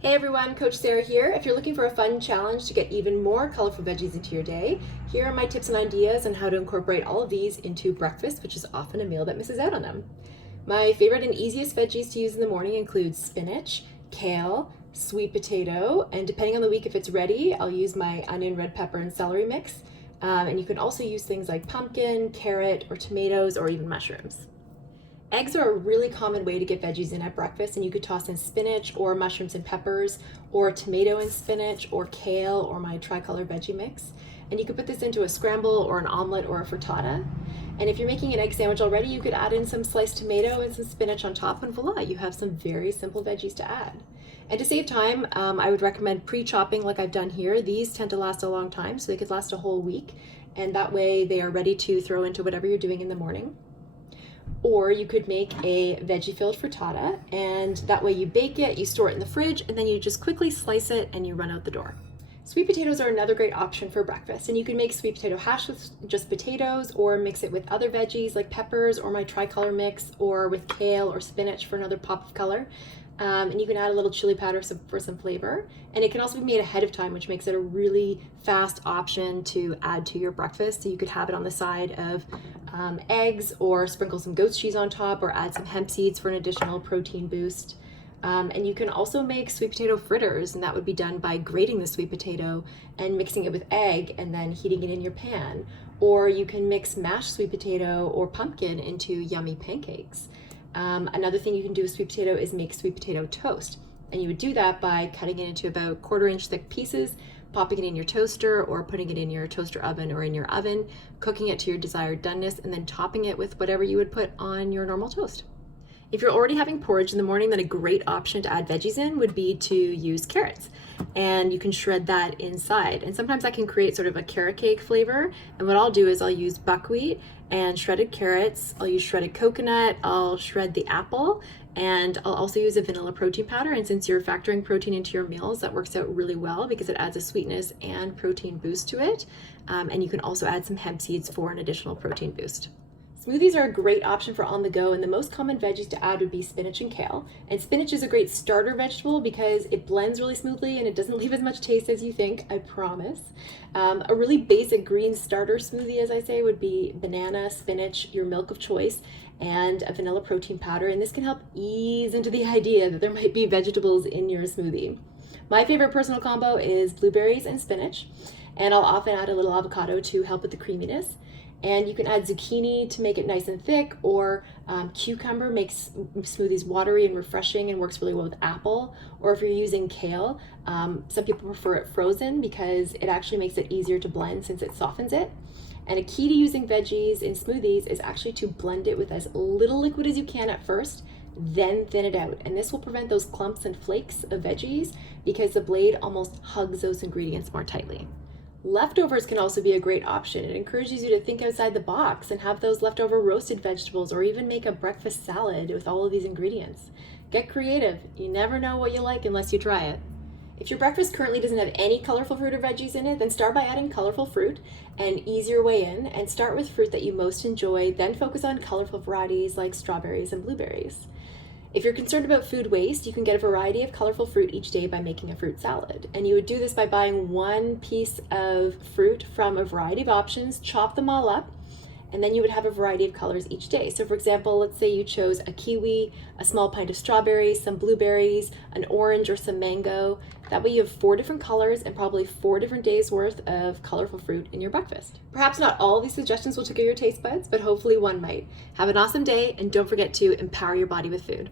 Hey everyone, Coach Sarah here. If you're looking for a fun challenge to get even more colorful veggies into your day, here are my tips and ideas on how to incorporate all of these into breakfast, which is often a meal that misses out on them. My favorite and easiest veggies to use in the morning include spinach, kale, sweet potato, and depending on the week if it's ready, I'll use my onion, red pepper, and celery mix. And you can also use things like pumpkin, carrot, or tomatoes, or even mushrooms. Eggs are a really common way to get veggies in at breakfast, and you could toss in spinach or mushrooms and peppers, or tomato and spinach, or kale, or my tricolor veggie mix. And you could put this into a scramble or an omelet or a frittata. And if you're making an egg sandwich already, you could add in some sliced tomato and some spinach on top, and voila, you have some very simple veggies to add. And to save time, I would recommend pre-chopping like I've done here. These tend to last a long time, so they could last a whole week. And that way they are ready to throw into whatever you're doing in the morning. Or you could make a veggie-filled frittata, and that way you bake it, you store it in the fridge, and then you just quickly slice it and you run out the door. Sweet potatoes are another great option for breakfast, and you can make sweet potato hash with just potatoes or mix it with other veggies like peppers or my tricolor mix, or with kale or spinach for another pop of color. And you can add a little chili powder for some flavor. And it can also be made ahead of time, which makes it a really fast option to add to your breakfast. So you could have it on the side of eggs, or sprinkle some goat's cheese on top, or add some hemp seeds for an additional protein boost. And you can also make sweet potato fritters, and that would be done by grating the sweet potato and mixing it with egg and then heating it in your pan. Or you can mix mashed sweet potato or pumpkin into yummy pancakes. Another thing you can do with sweet potato is make sweet potato toast. And you would do that by cutting it into about 1/4 inch thick pieces, popping it in your toaster or putting it in your toaster oven or in your oven, cooking it to your desired doneness, and then topping it with whatever you would put on your normal toast. If you're already having porridge in the morning, then a great option to add veggies in would be to use carrots. And you can shred that inside. And sometimes I can create sort of a carrot cake flavor. And what I'll do is I'll use buckwheat and shredded carrots. I'll use shredded coconut. I'll shred the apple. And I'll also use a vanilla protein powder. And since you're factoring protein into your meals, that works out really well because it adds a sweetness and protein boost to it. And you can also add some hemp seeds for an additional protein boost. Smoothies are a great option for on the go, and the most common veggies to add would be spinach and kale. And spinach is a great starter vegetable because it blends really smoothly and it doesn't leave as much taste as you think, I promise. A really basic green starter smoothie, as I say, would be banana, spinach, your milk of choice, and a vanilla protein powder. And this can help ease into the idea that there might be vegetables in your smoothie. My favorite personal combo is blueberries and spinach, and I'll often add a little avocado to help with the creaminess. And you can add zucchini to make it nice and thick, or cucumber makes smoothies watery and refreshing and works really well with apple. Or if you're using kale, some people prefer it frozen because it actually makes it easier to blend since it softens it. And a key to using veggies in smoothies is actually to blend it with as little liquid as you can at first, then thin it out. And this will prevent those clumps and flakes of veggies because the blade almost hugs those ingredients more tightly. Leftovers can also be a great option. It encourages you to think outside the box and have those leftover roasted vegetables, or even make a breakfast salad with all of these ingredients. Get creative. You never know what you like unless you try it. If your breakfast currently doesn't have any colorful fruit or veggies in it, then start by adding colorful fruit and ease your way in, and start with fruit that you most enjoy, then focus on colorful varieties like strawberries and blueberries. If you're concerned about food waste, you can get a variety of colorful fruit each day by making a fruit salad. And you would do this by buying one piece of fruit from a variety of options, chop them all up, and then you would have a variety of colors each day. So for example, let's say you chose a kiwi, a small pint of strawberries, some blueberries, an orange, or some mango. That way you have 4 different colors and probably 4 different days worth of colorful fruit in your breakfast. Perhaps not all of these suggestions will tickle your taste buds, but hopefully one might. Have an awesome day, and don't forget to empower your body with food.